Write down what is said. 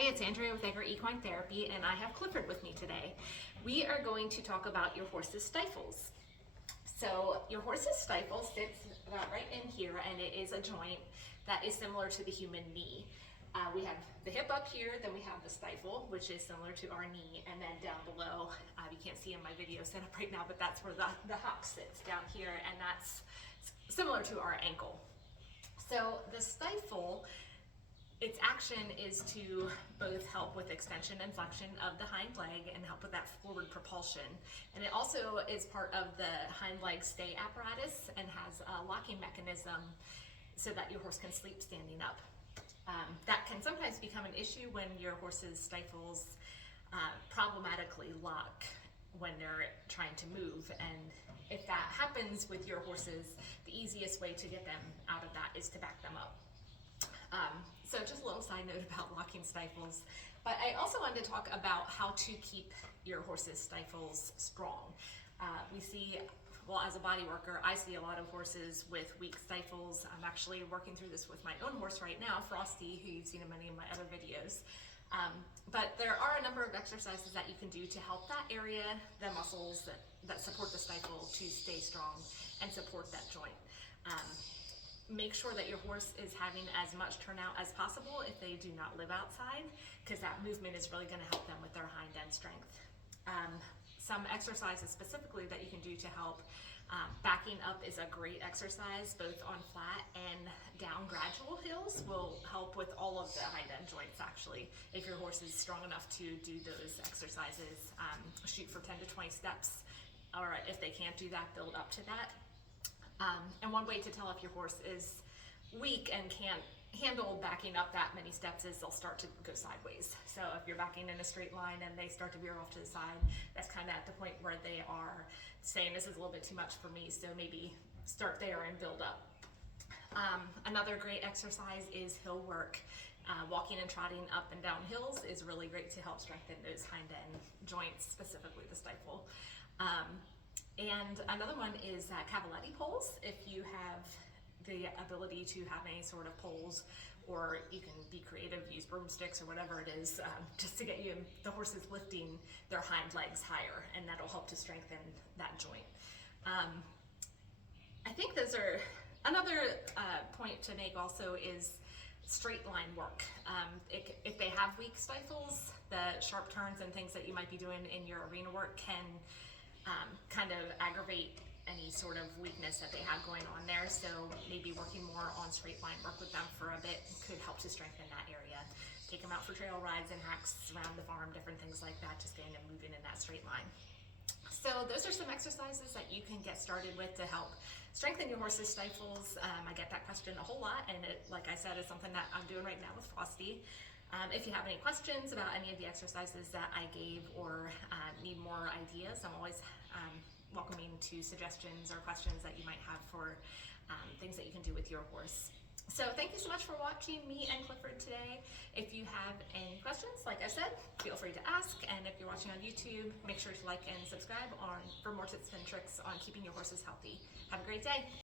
Hi, it's Andrea with Egger Equine Therapy, and I have Clifford with me today. We are going to talk about your horse's stifles. So your horse's stifle sits about right in here, and it is a joint that is similar to the human knee. We have the hip up here, then we have the stifle, which is similar to our knee, and then down below, you can't see in my video set up right now, but that's where the hock sits down here, and that's similar to our ankle. So the stifle, its action is to both help with extension and flexion of the hind leg and help with that forward propulsion. And it also is part of the hind leg stay apparatus and has a locking mechanism so that your horse can sleep standing up. That can sometimes become an issue when your horse's stifles problematically lock when they're trying to move. And if that happens with your horses, the easiest way to get them out of that is to back them up. So just a little side note about locking stifles, but I also wanted to talk about how to keep your horse's stifles strong. We see, well, as a body worker, I see a lot of horses with weak stifles. I'm actually working through this with my own horse right now, Frosty, who you've seen in many of my other videos. But there are a number of exercises that you can do to help that area, the muscles that support the stifle, to stay strong and support that joint. Make sure that your horse is having as much turnout as possible if they do not live outside, because that movement is really going to help them with their hind end strength. Some exercises specifically that you can do to help. Backing up is a great exercise, both on flat and down gradual hills will help with all of the hind end joints actually. If your horse is strong enough to do those exercises, shoot for 10 to 20 steps, or if they can't do that, build up to that. And one way to tell if your horse is weak and can't handle backing up that many steps is they'll start to go sideways. So if you're backing in a straight line and they start to veer off to the side, that's kind of at the point where they are saying this is a little bit too much for me, so maybe start there and build up. Another great exercise is hill work. Walking and trotting up and down hills is really great to help strengthen those hind end joints, specifically the stifle. And another one is cavaletti poles. If you have the ability to have any sort of poles, or you can be creative, use broomsticks or whatever it is, just to get the horses lifting their hind legs higher, and that'll help to strengthen that joint. I think those are another point to make also is straight line work. If they have weak stifles, the sharp turns and things that you might be doing in your arena work can kind of aggravate any sort of weakness that they have going on there. So maybe working more on straight line work with them for a bit could help to strengthen that area. Take them out for trail rides and hacks around the farm, different things like that, just getting them moving in that straight line. So those are some exercises that you can get started with to help strengthen your horse's stifles. I get that question a whole lot, and it, like I said, is something that I'm doing right now with Frosty. If you have any questions about any of the exercises that I gave, or need more ideas, I'm always welcoming to suggestions or questions that you might have for things that you can do with your horse. So thank you so much for watching me and Clifford today. If you have any questions, like I said, feel free to ask. And if you're watching on YouTube, make sure to like and subscribe for more tips and tricks on keeping your horses healthy. Have a great day.